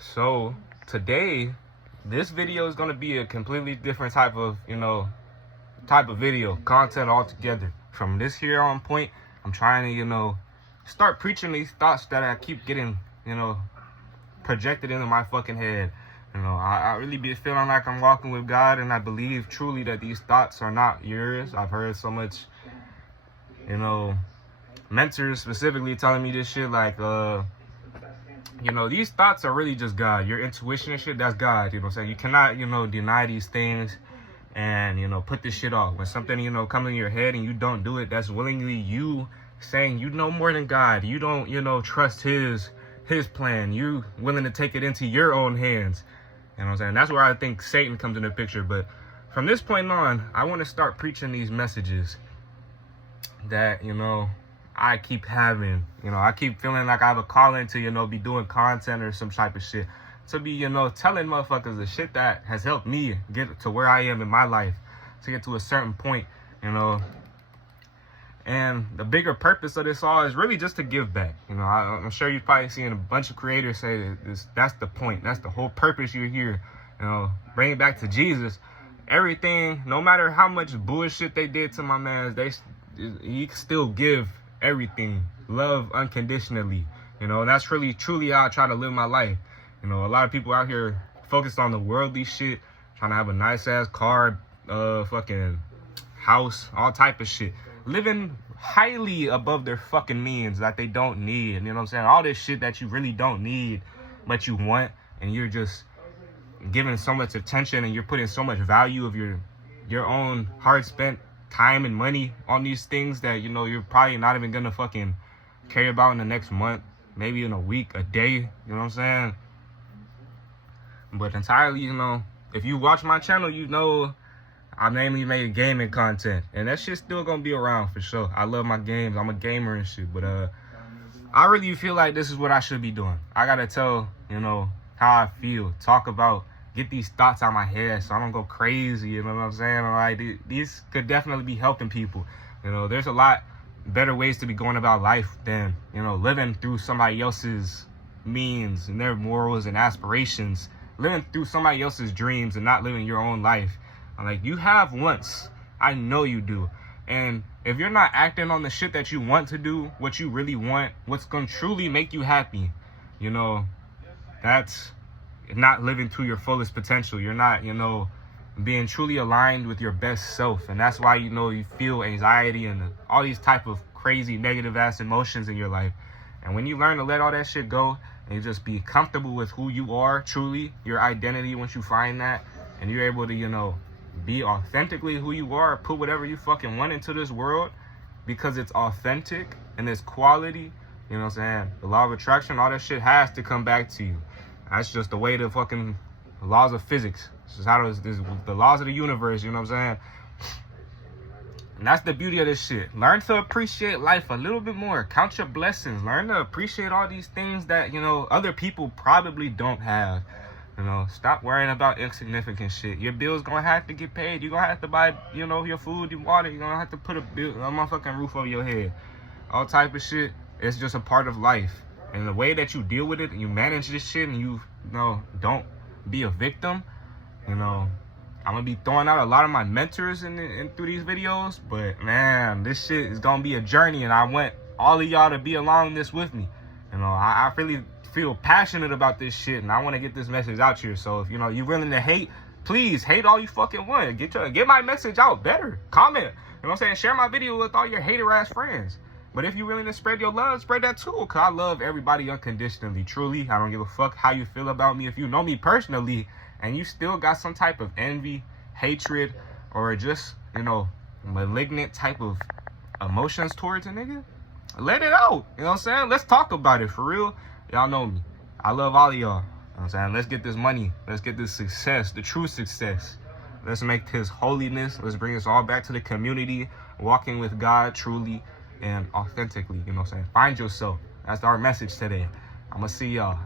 So today, this video is gonna be a completely different type of, video, content altogether. From this here on point, I'm trying to, start preaching these thoughts that I keep getting, projected into my fucking head. I really be feeling like I'm walking with God, and I believe truly that these thoughts are not yours. I've heard so much, mentors specifically telling me this shit, like, these thoughts are really just God. Your intuition and shit, that's God. You know what I'm saying? You cannot, deny these things and, put this shit off. When something, comes in your head and you don't do it, that's willingly you saying you know more than God. You don't, trust his plan. You willing to take it into your own hands. You know what I'm saying? That's where I think Satan comes into the picture. But from this point on, I want to start preaching these messages that, I keep having. I keep feeling like I have a calling to, be doing content or some type of shit. To be, telling motherfuckers the shit that has helped me get to where I am in my life. To get to a certain point, And the bigger purpose of this all is really just to give back. I'm sure you've probably seen a bunch of creators say that that's the point. That's the whole purpose you're here. Bring it back to Jesus. Everything, no matter how much bullshit they did to my man, he still give everything, love unconditionally. And that's really truly how I try to live my life. A lot of people out here focused on the worldly shit, trying to have a nice ass car, fucking house, all type of shit, living highly above their fucking means that they don't need. You know what I'm saying? All this shit that you really don't need, but you want, and you're just giving so much attention and you're putting so much value of your own hard spent time and money on these things that you're probably not even gonna fucking care about in the next month, maybe in a week, a day. You know what I'm saying? But entirely, if you watch my channel, I mainly made gaming content, and that shit's still gonna be around for sure. I love my games. I'm a gamer and shit, but I really feel like this is what I should be doing. I gotta tell how I feel, talk about, get these thoughts out of my head so I don't go crazy. You know what I'm saying? Like, these could definitely be helping people. There's a lot better ways to be going about life than living through somebody else's means and their morals and aspirations, living through somebody else's dreams and not living your own life. Like, you have once, I know you do, and if you're not acting on the shit that you want to do, what you really want, what's gonna truly make you happy, that's not living to your fullest potential. You're not, being truly aligned with your best self. And that's why, you feel anxiety and all these type of crazy negative ass emotions in your life. And when you learn to let all that shit go and you just be comfortable with who you are, truly, your identity, once you find that, and you're able to, be authentically who you are, put whatever you fucking want into this world because it's authentic and it's quality, you know what I'm saying? The law of attraction, all that shit has to come back to you. That's just the way the fucking laws of physics. This is how the laws of the universe, you know what I'm saying? And that's the beauty of this shit. Learn to appreciate life a little bit more. Count your blessings. Learn to appreciate all these things that, other people probably don't have. Stop worrying about insignificant shit. Your bill's gonna have to get paid. You're gonna have to buy, your food, your water. You're gonna have to put a motherfucking roof over your head. All type of shit. It's just a part of life. And the way that you deal with it and you manage this shit and you don't be a victim, I'm gonna be throwing out a lot of my mentors in through these videos, but man, this shit is gonna be a journey, and I want all of y'all to be along this with me. I really feel passionate about this shit, and I want to get this message out here. So if you're willing to hate, please hate all you fucking want. Get my message out better. Comment. You know what I'm saying? Share my video with all your hater ass friends. But if you're willing to spread your love, spread that too. Cause I love everybody unconditionally. Truly, I don't give a fuck how you feel about me. If you know me personally and you still got some type of envy, hatred, or just, malignant type of emotions towards a nigga, let it out. You know what I'm saying? Let's talk about it for real. Y'all know me. I love all of y'all. You know what I'm saying? Let's get this money. Let's get this success, the true success. Let's make his holiness. Let's bring us all back to the community, walking with God truly and authentically. You know what I'm saying? Find yourself. That's our message today. I'm going to see y'all.